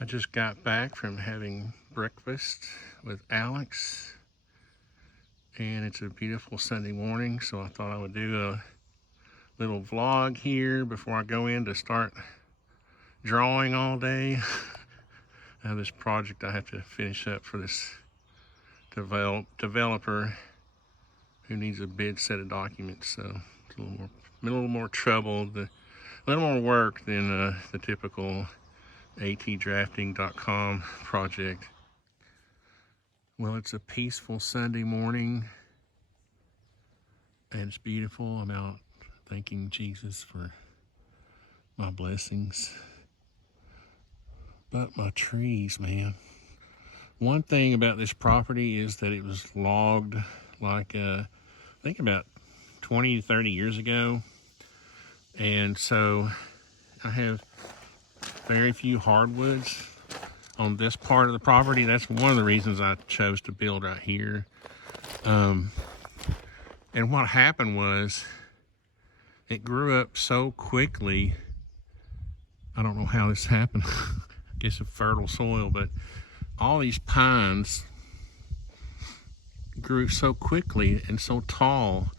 I just got back from having breakfast with Alex, and it's a beautiful Sunday morning, so I thought I would do a little vlog here before I go in to start drawing all day. I have this project I have to finish up for this developer who needs a bid set of documents, so it's a little more trouble, a little more work than the typical atdrafting.com project. Well, it's a peaceful Sunday morning and it's beautiful. I'm out thanking Jesus for my blessings. But my trees, man. One thing about this property is that it was logged like I think about 20 to 30 years ago. And so I have very few hardwoods on this part of the property. That's one of the reasons I chose to build right here. And what happened was it grew up so quickly. I don't know how this happened. I guess a fertile soil, but all these pines grew so quickly and so tall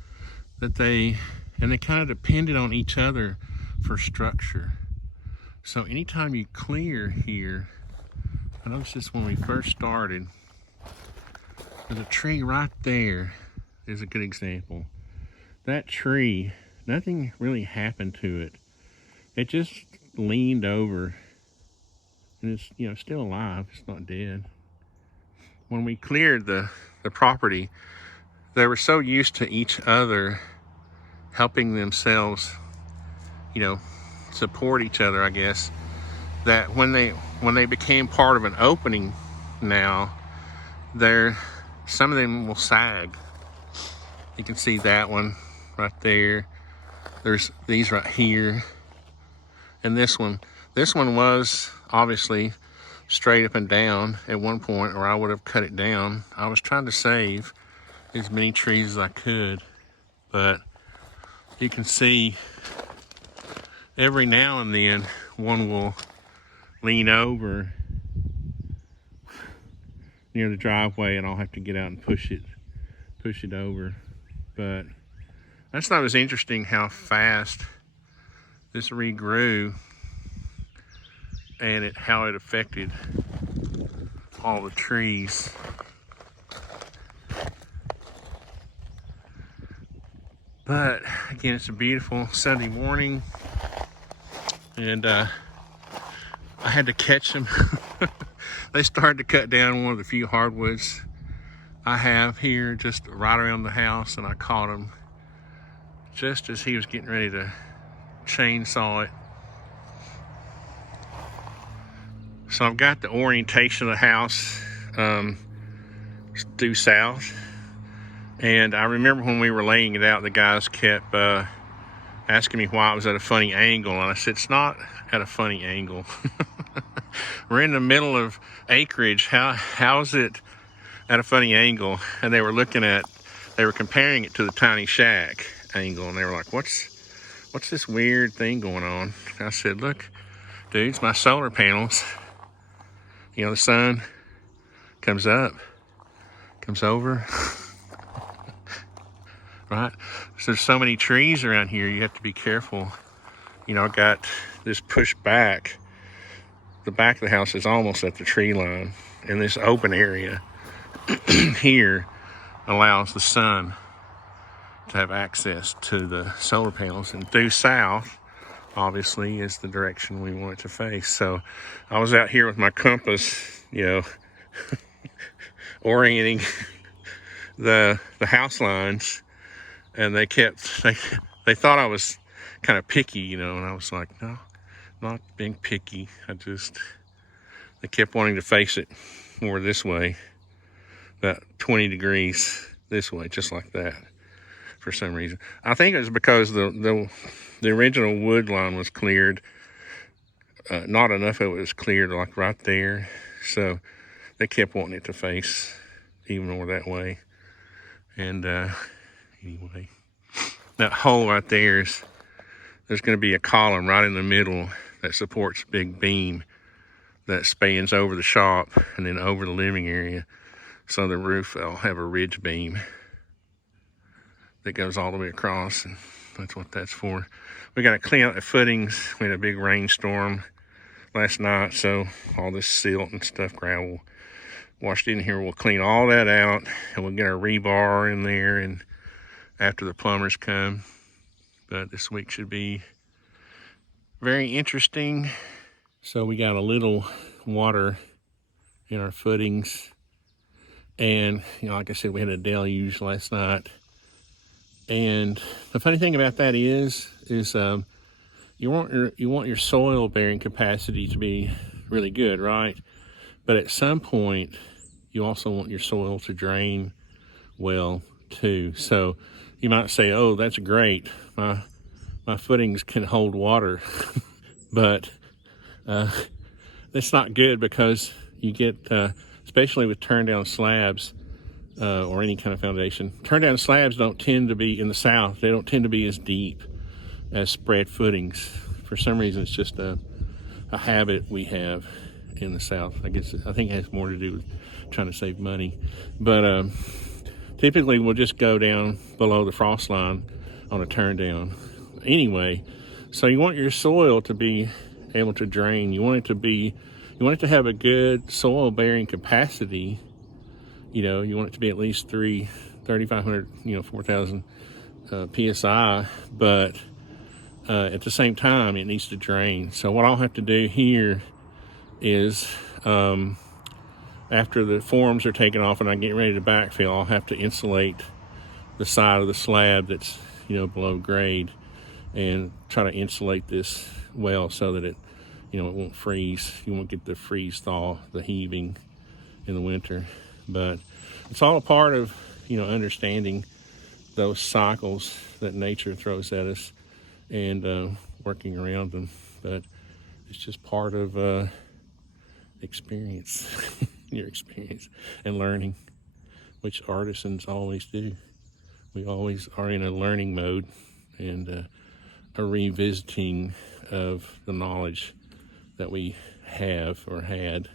that they kind of depended on each other for structure. So anytime you clear here, I noticed this when we first started, there's a tree right there is a good example. That tree, nothing really happened to it. It just leaned over and it's, still alive. It's not dead. When we cleared the property, they were so used to each other helping themselves, support each other, I guess, that when they became part of an opening now, some of them will sag. You can see that one right there. There's these right here. And this one was obviously straight up and down at one point, or I would have cut it down. I was trying to save as many trees as I could, but you can see every now and then one will lean over near the driveway and I'll have to get out and push it over. But I just thought it was interesting how fast this regrew and how it affected all the trees. But again, it's a beautiful Sunday morning, and I had to catch them. They started to cut down one of the few hardwoods I have here just right around the house, and I caught him just as he was getting ready to chainsaw it. So I've got the orientation of the house due south, and I remember when we were laying it out, the guys kept asking me why it was at a funny angle, and I said it's not at a funny angle. We're in the middle of acreage. How is it at a funny angle? And they were comparing it to the tiny shack angle, and they were like, what's this weird thing going on? I said, look, dudes, my solar panels, the sun comes up, comes over, right? So there's so many trees around here, you have to be careful. I got this pushed back. The back of the house is almost at the tree line, and this open area here allows the sun to have access to the solar panels, and due south obviously is the direction we want it to face. So I was out here with my compass, orienting the house lines, and they thought I was kind of picky, and I was like, no, not being picky. They kept wanting to face it more this way, about 20 degrees this way, just like that, for some reason. I think it was because the original wood line was cleared. Not enough of it was cleared, like right there. So they kept wanting it to face even more that way. And anyway, that hole right there's going to be a column right in the middle that supports a big beam that spans over the shop and then over the living area. So the roof will have a ridge beam that goes all the way across, and that's what that's for. We got to clean out the footings. We had a big rainstorm last night, so all this silt and stuff, gravel washed in here. We'll clean all that out, and we'll get our rebar in there, and after the plumbers come. But this week should be very interesting. So we got a little water in our footings, and like I said, we had a deluge last night. And the funny thing about that is you want your soil bearing capacity to be really good, right? But at some point, you also want your soil to drain well too. So you might say, "Oh, that's great. My footings can hold water," but that's not good, because you get, especially with turn down slabs or any kind of foundation, turn down slabs don't tend to be in the South. They don't tend to be as deep as spread footings. For some reason, it's just a habit we have in the South. I think it has more to do with trying to save money. But typically we'll just go down below the frost line on a turn down anyway. So you want your soil to be able to drain. You want it to have a good soil bearing capacity. You want it to be at least 3,500, 4,000 PSI, but at the same time, it needs to drain. So what I'll have to do here is, after the forms are taken off and I get ready to backfill, I'll have to insulate the side of the slab that's, below grade, and try to insulate this well so that it won't freeze. You won't get the freeze thaw, the heaving in the winter. But it's all a part of, understanding those cycles that nature throws at us and working around them. But it's just part of experience, your experience and learning, which artisans always do. We always are in a learning mode and a revisiting of the knowledge that we have or had.